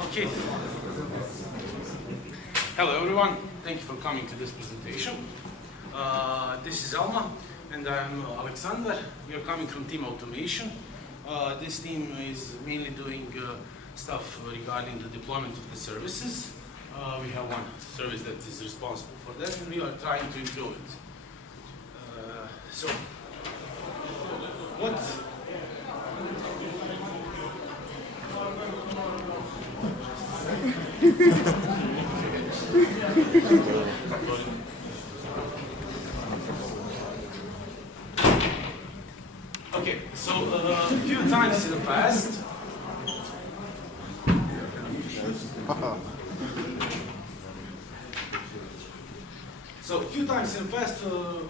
Okay. Hello everyone, thank you for coming to this presentation. This is Elma and I'm Aleksandar. We are coming from Team Automation. This team is mainly doing stuff regarding the deployment of the services. We have one service that is responsible for that and we are trying to improve it. So, what? Okay, so a few times in the past,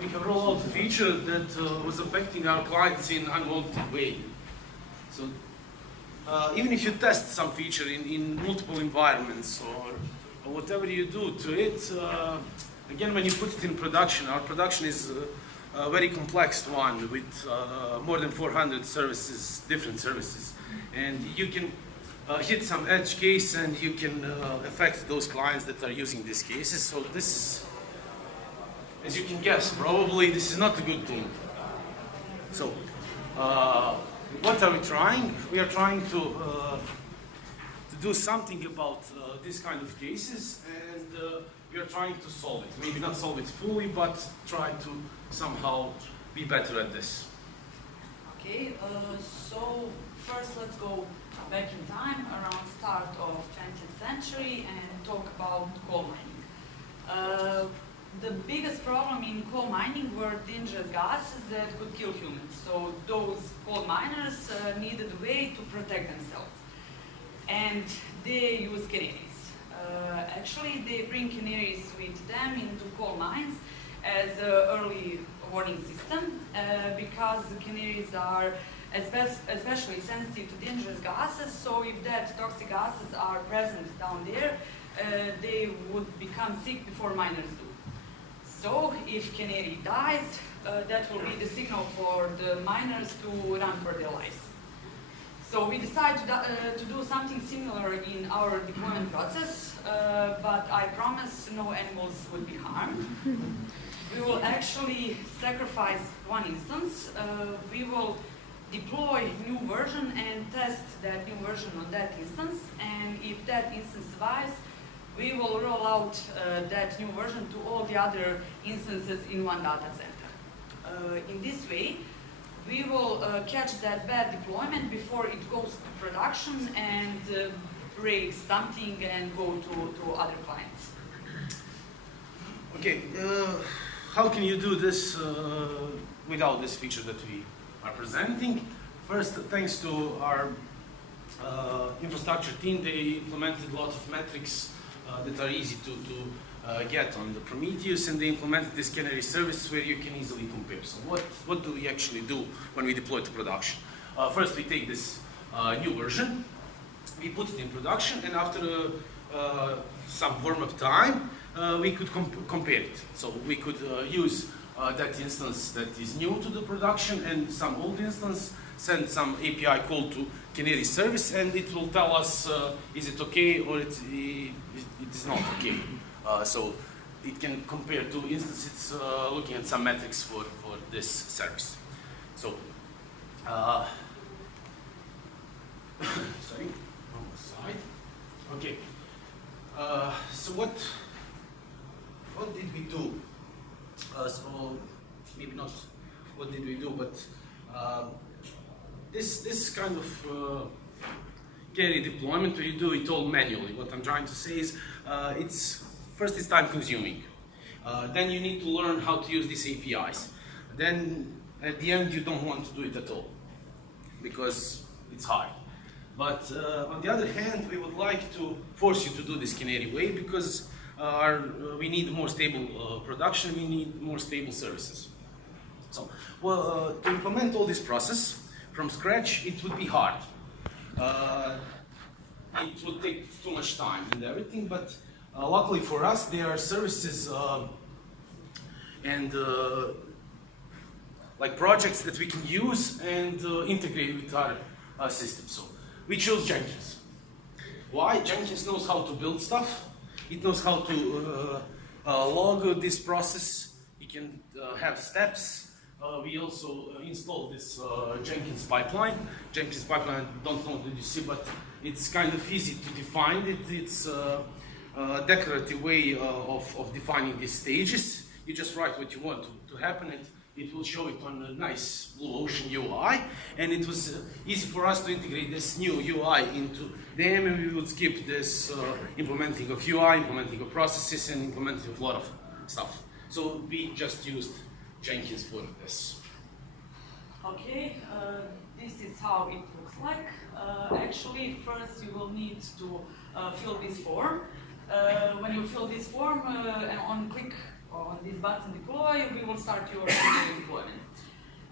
we have rolled out a feature that was affecting our clients in unwanted way. So even if you test some feature in multiple environments or whatever you do to it, again when you put it in production, our production is a very complex one with more than 400 services, different services, and you can hit some edge case and you can affect those clients that are using these cases. So this, as you can guess, probably this is not a good thing. So what are we trying? We are trying to do something about this kind of cases, and we are trying to solve it. Maybe not solve it fully, but try to somehow be better at this. Okay, so first let's go back in time, around start of 20th century, and talk about coal mining. The biggest problem in coal mining were dangerous gases that could kill humans. So those coal miners needed a way to protect themselves. And they use canaries. Actually, they bring canaries with them into coal mines as an early warning system because the canaries are especially sensitive to dangerous gases. So if that toxic gases are present down there, they would become sick before miners do. So if canary dies, that will be the signal for the miners to run for their lives. So we decided to do something similar in our deployment process, but I promise no animals would be harmed. We will actually sacrifice one instance. We will deploy new version and test that new version on that instance, and if that instance survives, we will roll out that new version to all the other instances in one data center. In this way, we will catch that bad deployment before it goes to production and breaks something and go to other clients. Okay, how can you do this without this feature that we are presenting? First, thanks to our infrastructure team, they implemented a lot of metrics that are easy to get on the Prometheus, and they implemented this Canary service where you can easily compare. So what do we actually do when we deploy to production? First, we take this new version, we put it in production, and after some warm-up time, we could compare it. So we could use that instance that is new to the production and some old instance, send some API call to Canary service, and it will tell us is it okay or it is not okay. So it can compare two instances looking at some metrics for this service. So, sorry, wrong slide. Okay. So what did we do? So maybe not what did we do, but this kind of Canary deployment where you do it all manually. What I'm trying to say is first it's time consuming. Then you need to learn how to use these APIs. Then at the end you don't want to do it at all because it's hard. But on the other hand, we would like to force you to do this Canary way because we need more stable production, we need more stable services. So, well, to implement all this process from scratch, it would be hard. It would take too much time and everything, but luckily for us, there are services and like projects that we can use and integrate with our system. So we chose Jenkins. Why? Jenkins knows how to build stuff. It knows how to log this process. It can have steps. We also installed this Jenkins pipeline. Jenkins pipeline, I don't know, did you see, but it's kind of easy to define it. It's a decorative way of defining these stages. You just write what you want to happen. It will show it on a nice Blue Ocean UI, and it was easy for us to integrate this new UI into them, and we would skip this implementing of UI, implementing of processes, and implementing of a lot of stuff. So we just used Jenkins for this. Okay, this is how it looks like. Actually, first you will need to fill this form. When you fill this form and click on this button deploy, we will start your deployment.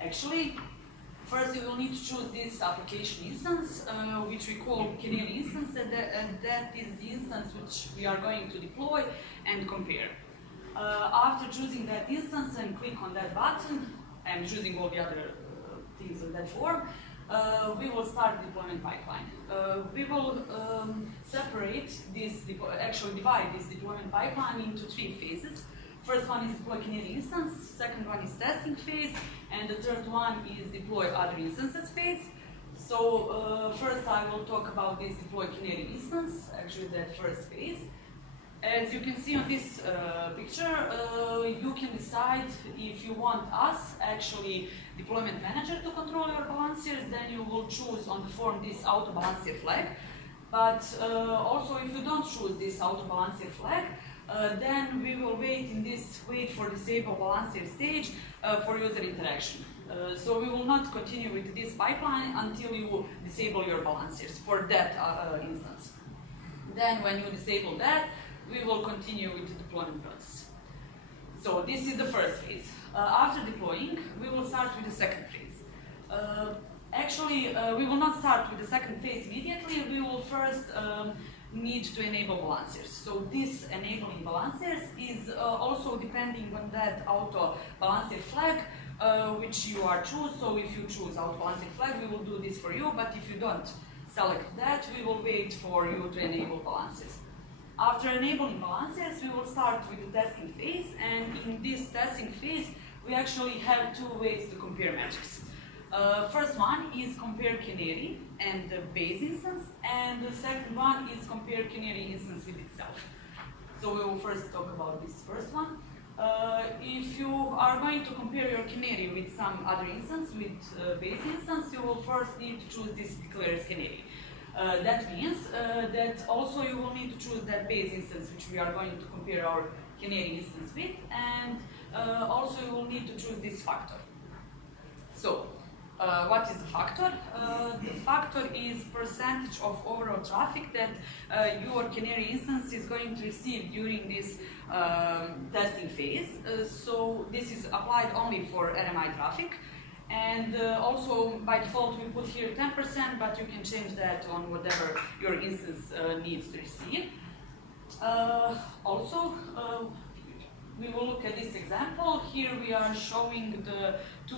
Actually, first you will need to choose this application instance, which we call Canary instance, and that is the instance which we are going to deploy and compare. After choosing that instance and click on that button and choosing all the other things in that form, we will start the deployment pipeline. We will separate this, actually divide this deployment pipeline into 3 phases. First one is deploy Canary instance, second one is testing phase, and the third one is deploy other instances phase. So first I will talk about this deploy Canary instance, actually that first phase. As you can see on this picture, you can decide if you want us, actually deployment manager, to control your balanciers, then you will choose on the form this auto balancer flag. But also if you don't choose this auto balancer flag, then we will wait for disable balancer stage for user interaction. So we will not continue with this pipeline until you disable your balanciers for that instance. Then when you disable that, we will continue with the deployment process. So this is the first phase. After deploying, we will start with the second phase. Actually, we will not start with the second phase immediately. We will first need to enable balancers. So this enabling balancers is also depending on that auto balancer flag which you are choose. So if you choose auto balancer flag, we will do this for you, but if you don't select that, we will wait for you to enable balancers. After enabling balancers, we will start with the testing phase, and in this testing phase, we actually have 2 ways to compare metrics. First one is compare Canary and the base instance, and the second one is compare Canary instance with itself. So we will first talk about this first one. If you are going to compare your Canary with some other instance, with base instance, you will first need to choose this declares Canary. That means that also you will need to choose that base instance which we are going to compare our Canary instance with, and also you will need to choose this factor. So, what is the factor? The factor is percentage of overall traffic that your Canary instance is going to receive during this testing phase. So this is applied only for RMI traffic. And also, by default, we put here 10%, but you can change that on whatever your instance needs to receive. Also, we will look at this example. Here we are showing the 2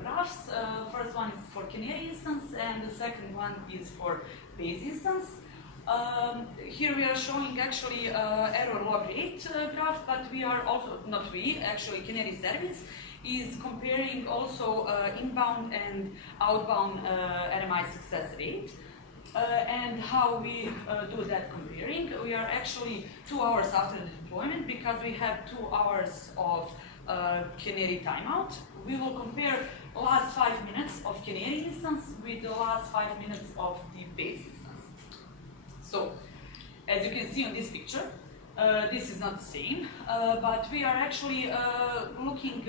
graphs. First one is for Canary instance, and the second one is for base instance. Here we are showing actually error log rate graph, but we are also, not we, actually Canary service is comparing also inbound and outbound RMI success rate. And how we do that comparing, we are actually 2 hours after the deployment, because we have 2 hours of Canary timeout. We will compare last 5 minutes of Canary instance with the last 5 minutes of the base instance. So, as you can see on this picture, this is not the same, but we are actually looking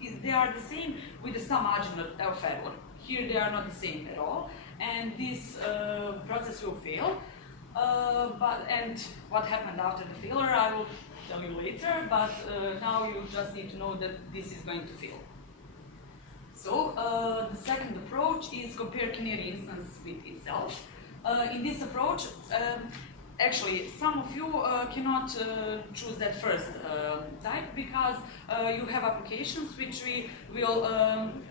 if they are the same with some margin of error. Here they are not the same at all, and this process will fail. And what happened after the failure, I will tell you later, but now you just need to know that this is going to fail. So the second approach is compare Canary instance with itself. In this approach, actually, some of you cannot choose that first type because you have applications which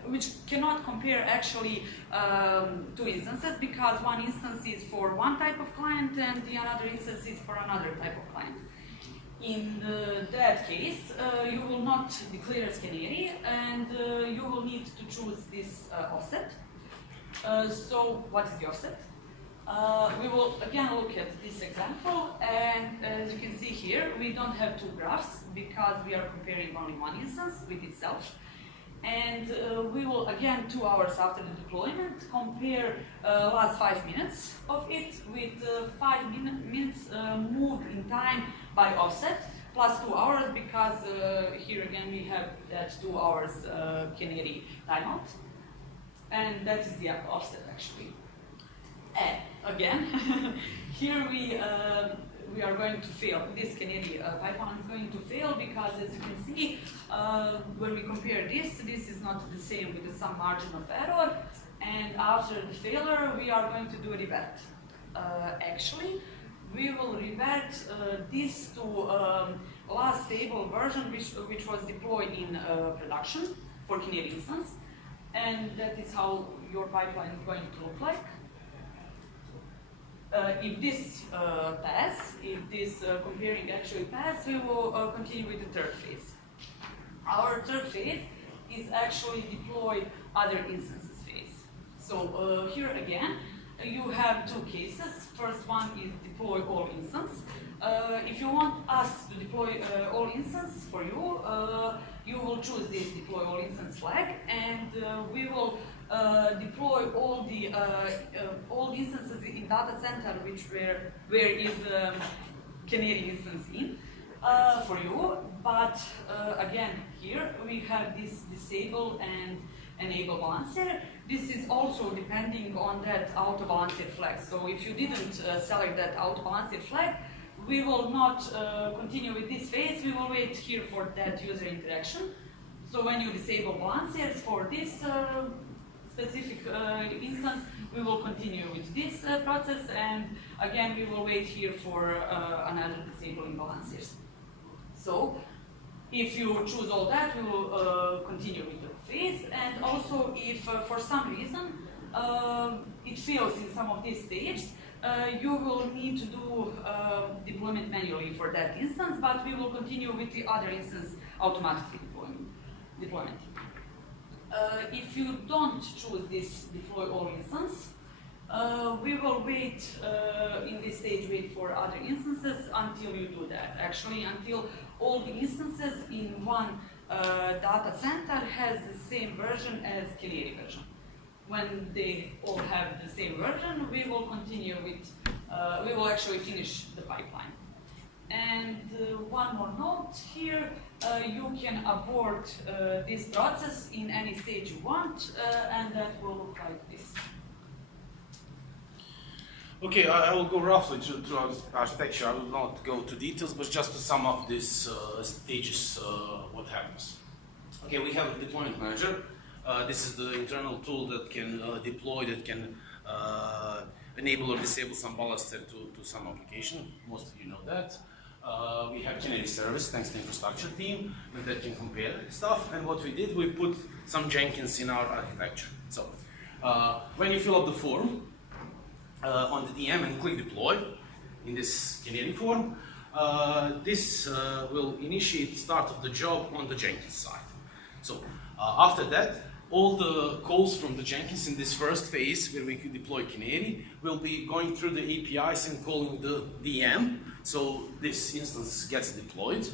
which cannot compare actually two instances, because one instance is for one type of client and the another instance is for another type of client. In that case, you will not declare as Canary, and you will need to choose this offset. So, what is the offset? We will again look at this example, and as you can see here, we don't have two graphs because we are comparing only one instance with itself. And we will again, 2 hours after the deployment, compare last 5 minutes of it with 5 minutes moved in time by offset, plus 2 hours, because here again we have that 2 hours Canary timeout. And that is the offset actually. And again, here we are going to fail. This Canary pipeline is going to fail because, as you can see, when we compare this is not the same with some margin of error. And after the failure, we are going to do a revert. Actually, we will revert this to last stable version, which was deployed in production for Canary instance. And that is how your pipeline is going to look like. If this if this comparing actually pass, we will continue with the third phase. Our third phase is actually deploy other instances phase. So here again, you have two cases. First one is deploy all instance. If you want us to deploy all instance for you, you will choose this deploy all instance flag, and we will deploy all the instances in data center where is Canary instance in for you. But again, here we have this disable and enable balancer. This is also depending on that auto balancer flag. So if you didn't select that auto balancer flag, we will not continue with this phase. We will wait here for that user interaction. So when you disable balancers for this specific instance, we will continue with this process, and again we will wait here for another disabling balancers. So if you choose all that, we will continue with the phase. And also, if for some reason it fails in some of these stages, you will need to do deployment manually for that instance, but we will continue with the other instance automatically deployment. If you don't choose this deploy all instance, we will wait in this stage, wait for other instances until you do that. Actually, until all the instances in one data center has the same version as Canary version. When they all have the same version, we will continue with, we will actually finish the pipeline. And one more note here, you can abort this process in any stage you want, and that will look like this. Okay, I will go roughly through architecture. I will not go to details, but just to sum up these stages, what happens. Okay, we have a deployment manager. This is the internal tool that can deploy, that can enable or disable some ballaster to some application. Most of you know that. We have Canary service, thanks to the infrastructure team, that can compare stuff. And what we did, we put some Jenkins in our architecture. So when you fill up the form on the DM and click deploy in this Canary form, this will initiate start of the job on the Jenkins side. So after that, all the calls from the Jenkins in this first phase, where we could deploy Canary, will be going through the APIs and calling the DM. So this instance gets deployed.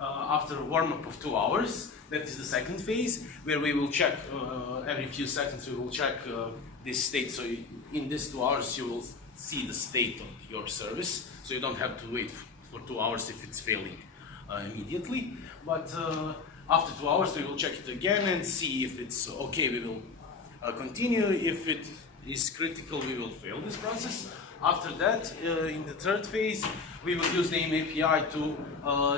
After a warm-up of 2 hours, that is the second phase, where we will check every few seconds, we will check this state. So in these 2 hours, you will see the state of your service. So you don't have to wait for 2 hours if it's failing immediately. But after 2 hours, we will check it again and see if it's okay. We will continue. If it is critical, we will fail this process. After that, in the third phase, we will use the API to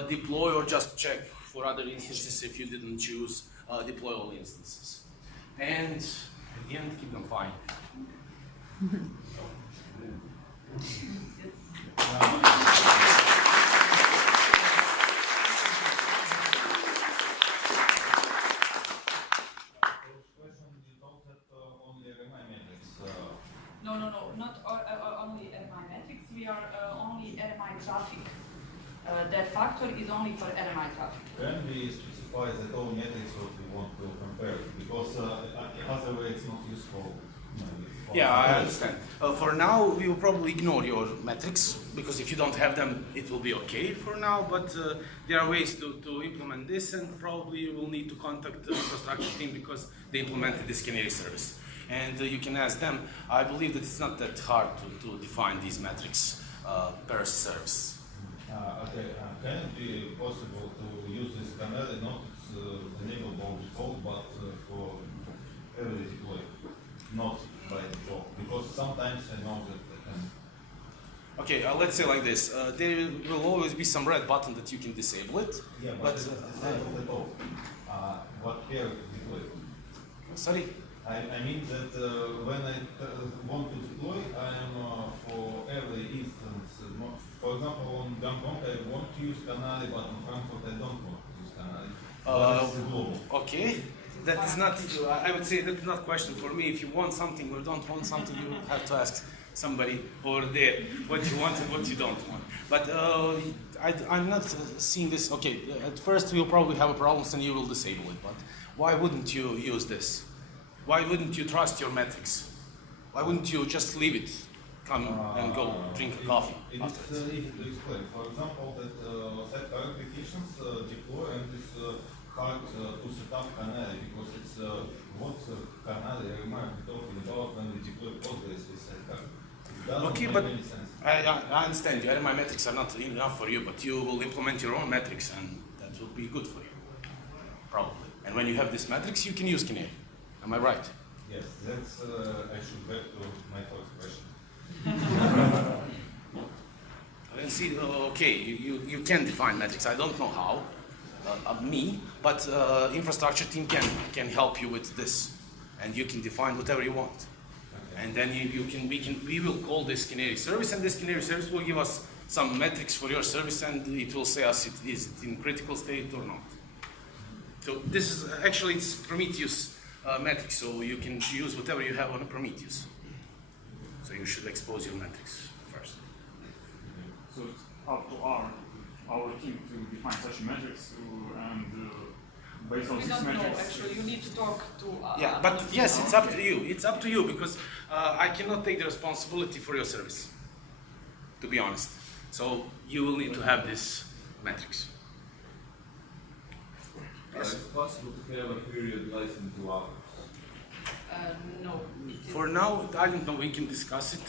deploy or just check for other instances if you didn't choose deploy all instances. And at the end, keep them fine. That factor is only for RMI traffic. Can we specify that all metrics what we want to compare? Because other way it's not useful. Yeah, I understand. For now, we will probably ignore your metrics, because if you don't have them, it will be okay for now, but there are ways to implement this, and probably you will need to contact the infrastructure team because they implemented this Canary service. And you can ask them. I believe that it's not that hard to define these metrics per service. Okay, can it be possible to use this Canary not enabled by default, but for every deploy, not by default? Because sometimes I know that they can. Okay, let's say like this. There will always be some red button that you can disable it. Yeah, but it's disabled at all. But here deploy. Sorry? I mean that when I want to deploy, I am for every instance. For example, on Bangkok I want to use Canary, but on Frankfurt I don't want to use Canary. That's the global. Okay. That is not, I would say that is not a question for me. If you want something or don't want something, you have to ask somebody over there what you want and what you don't want. But I'm not seeing this. Okay, at first you'll probably have a problem and you will disable it. But why wouldn't you use this? Why wouldn't you trust your metrics? Why wouldn't you just leave it, come and go drink a coffee? It is easy to explain. For example, that set applications deploy and it's hard to set up Canary because it's what Canary might be talking about when we deploy Postgres with sidecar. It doesn't Okay, make but any sense. I understand. Your my metrics are not enough for you, but you will implement your own metrics, and that will be good for you, probably. And when you have these metrics, you can use Canary. Am I right? Yes, that's I should back to my first question. And see, okay, you can define metrics. I don't know how, me, but infrastructure team can help you with this, and you can define whatever you want. Okay. And then we will call this Canary service, and this Canary service will give us some metrics for your service, and it will say us is it in critical state or not. So this is actually it's Prometheus metrics, so you can use whatever you have on a Prometheus. So you should expose your metrics first. So it's up to our team to define such metrics and based on We these don't know, metrics. actually, you need to talk to... Yeah, but yes, it's up to you. It's up to you because I cannot take the responsibility for your service, to be honest. So you will need to have this metrics. It's possible to have a period less than 2 hours. No. For now, I don't know, we can discuss it,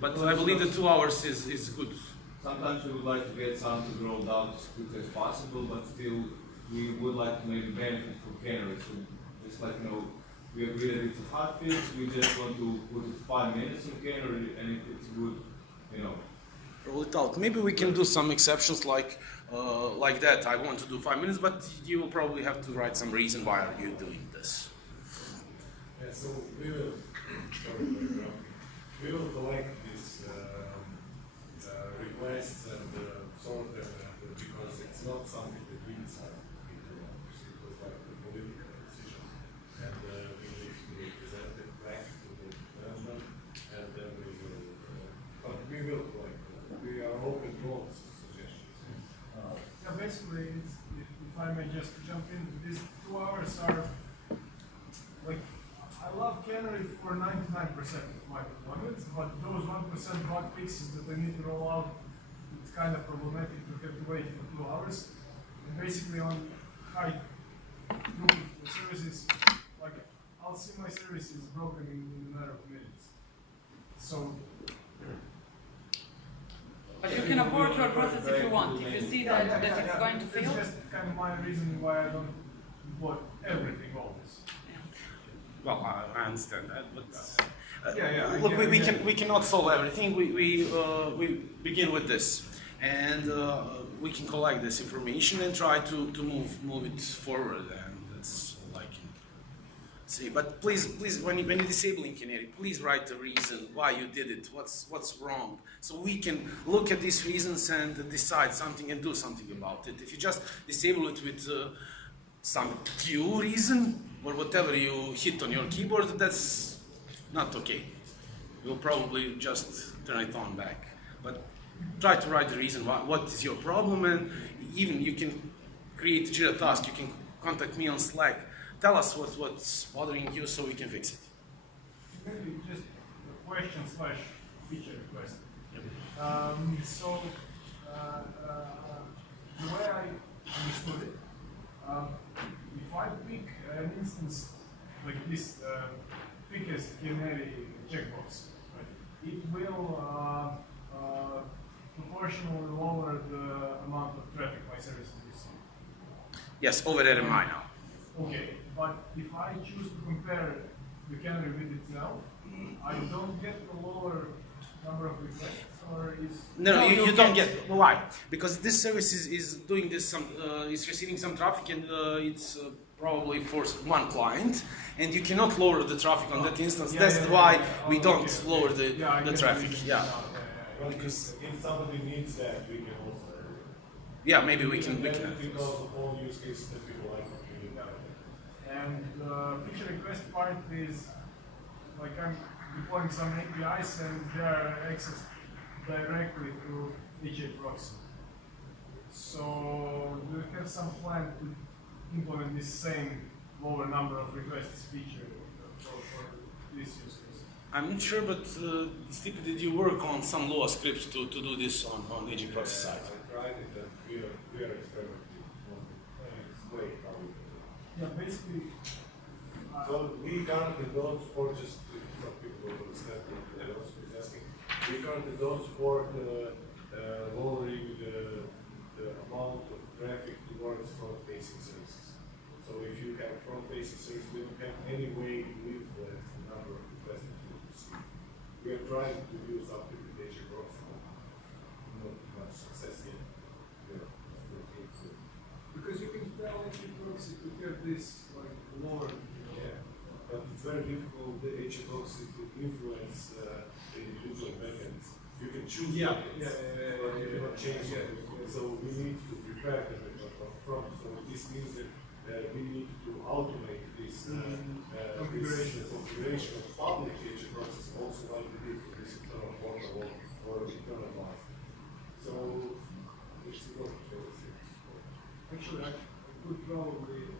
but I believe that 2 hours is good. Sometimes we would like to get some to grow down as quickly as possible, but still we would like to maybe benefit from Canary. So just like, we agree that it's a hot fix, we just want to put it 5 minutes on Canary, and if it's good, Roll it out. Maybe we can do some exceptions like that. I want to do 5 minutes, but you will probably have to write some reason why are you doing this. Yeah, so we will, sorry for interrupting. We will collect these requests and sort them because it's not something that we decide. It was like a political decision, and we need to present it back to the management, and then we will. But we will collect them. We are open to all suggestions. Yeah, basically, if I may just jump in, these 2 hours are like, I love Canary for 99% of my deployments, but those 1% bug fixes that I need to roll out, it's kind of problematic to have to wait for 2 hours. And basically on high throughput services, like I'll see my service is broken in a matter of minutes. So But you can abort your process if you want. If you see that it's going to fail. That's just kind of my reason why I don't deploy everything always. Well, I understand that, but I look, get it. we cannot solve everything. We begin with this, and we can collect this information and try to move it forward, and that's all I can say. But please, when you're disabling Canary, please write the reason why you did it. What's wrong, so we can look at these reasons and decide something and do something about it. If you just disable it with some Q reason or whatever you hit on your keyboard, that's not okay. You'll probably just turn it on back. But try to write the reason why, what is your problem, and even you can create a Jira task. You can contact me on Slack. Tell us what's bothering you so we can fix it. Maybe just a question slash feature request. Yep. The way I understood it, if I pick an instance like this, pick as Canary checkbox, right, it will proportionally lower the amount of traffic my service will receive. Yes, over there in mine now. Okay, but if I choose to compare the Canary with itself, I don't get the lower number of requests, or is... No, you don't get. Why? Because this service is doing this is receiving some traffic, and it's probably for one client, and you cannot lower the traffic on that instance. That's why we don't lower the traffic. Yeah. Well, because if somebody needs that, we can also. Yeah, maybe we can. Because of all use cases that people like. And the feature request part is like I'm deploying some APIs and they are accessed directly through HA proxy. So do you have some plan to implement this same lower number of requests feature for this use case? I'm not sure, but Stipe, did you work on some Lua script to do this on AG proxy side? I tried it and we are experimenting on it. It's way how we do it. Yeah, basically. So we currently don't support, just some people don't understand what the also is asking. We currently don't support lowering the amount of traffic towards front-facing services. So if you have front-facing service, we don't have any way to influence the number of requests that you receive. We are trying to do something with HA proxy, not much success yet. Because you can tell HA proxy to get this like lower. Yeah, but it's very difficult the HA proxy to influence the individual backends. You can choose backends, but you cannot change it. So we need to prepare them from front. So this means that we need to automate this configuration of public HA process, also like we did for this internal portal or internal path. So it's important. Actually, I could probably